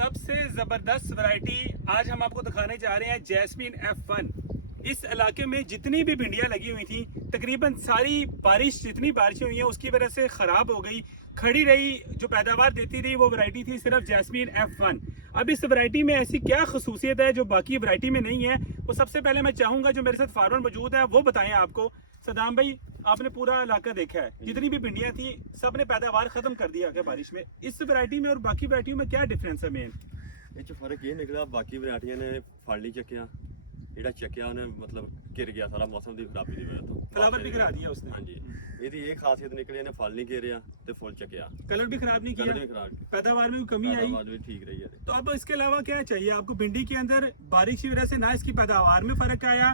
सबसे जबरदस्त वैरायटी आज हम आपको दिखाने जा रहे हैं जैस्मीन F1। इस इलाके में जितनी भी भिंडियां लगी हुई थी तकरीबन सारी जितनी बारिशें हुई हैं उसकी वजह से ख़राब हो गई, खड़ी रही। जो पैदावार देती रही वो वैरायटी थी सिर्फ जैस्मीन F1। अब इस वैरायटी में ऐसी क्या खसूसियत है जो बाकी वैरायटी में नहीं है, वो सबसे पहले मैं चाहूँगा जो मेरे साथ फार्मर मौजूद है वो बताएं आपको। सदाम भाई, आपने पूरा इलाका देखा है, जितनी भी भिंडियां थी सब ने पैदावार खत्म कर दिया है बारिश में। इस वैरायटी में और बाकी वैरायटियों में क्या डिफरेंस है मेन? ਇਹ ਫਰਕ ਇਹ ਨਿਕਲਿਆ, ਬਾਕੀ ਵੈਰਾਈਟੀਆਂ ਨੇ ਫਲ ਨਹੀਂ ਚੱਕਿਆ, ਜਿਹੜਾ ਚੱਕਿਆ ਉਹਨੇ ਮਤਲਬ ਘਿਰ ਗਿਆ ਸਾਰਾ ਮੌਸਮ ਦੀ ਖਰਾਬੀ ਦੀ ਵਜ੍ਹਾ ਤੋਂ। फ्लावर भी गिरा दिया उसने। ਹਾਂਜੀ, ਇਹਦੀ ਇਹ ਖਾਸੀਅਤ ਨਿਕਲੀ, ਇਹਨੇ ਫਲ ਨਹੀਂ ਘੇਰਿਆ ਤੇ ਫੁੱਲ ਚੱਕਿਆ, कलर भी खराब नहीं कलर भी किया, खराब, पैदावार में भी कमी आई। पैदावार भी ठीक रही है। तो अब इसके अलावा क्या चाहिए आपको? भिंडी के अंदर बारिश की वजह से ना इसकी पैदावार में फर्क आया,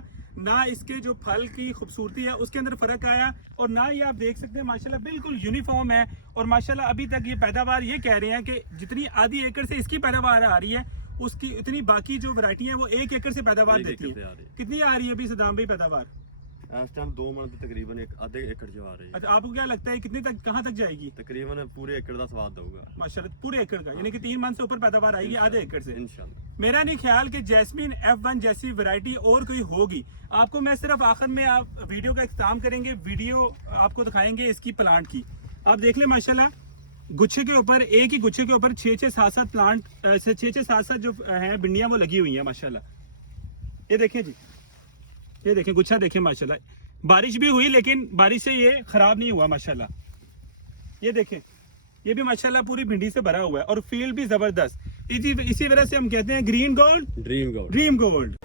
ना इसके जो फल की खूबसूरती है उसके अंदर फर्क आया, और ना ये आप देख सकते हैं माशाल्लाह बिल्कुल यूनिफॉर्म है। और माशाल्लाह अभी तक ये पैदावार ये कह रहे हैं कि जितनी आधी एकड़ से इसकी पैदावार आ रही है उसकी इतनी बाकी जो वैरायटी है वो 1 एकड़ से पैदावार देती है। कितनी आ रही है अभी सदाम भाई पैदावार? इस टाइम 2 मन की तकरीबन आधे एकड़ जो आ रही है। अच्छा, आपको क्या लगता है कितने तक, कहाँ तक जाएगी? तकरीबन पूरे एकड़ का स्वाद दूंगा माशाल्लाह, पूरे एकड़ का, यानी कि 3 मन से ऊपर पैदावार आएगी आधे एकड़ से इंशाल्लाह। मेरा नहीं ख्याल कि जैस्मीन F1 जैसी वैरायटी और कोई होगी। आपको मैं सिर्फ आखिर में आप वीडियो का इख्तिताम करेंगे, वीडियो आपको दिखाएंगे इसकी प्लांट की। आप देख ले माशाल्लाह, गुच्छे के ऊपर, एक ही गुच्छे के ऊपर 6-6 7-7 प्लांट, 6-6 7-7 जो है भिंडियां वो लगी हुई हैं माशाल्लाह। ये देखें जी, ये देखें गुच्छा देखें माशाल्लाह। बारिश भी हुई लेकिन बारिश से ये खराब नहीं हुआ माशाल्लाह। ये देखें, ये भी माशाल्लाह पूरी भिंडी से भरा हुआ है और फील्ड भी जबरदस्त। इसी वजह से हम कहते हैं green gold, dream gold. Dream gold.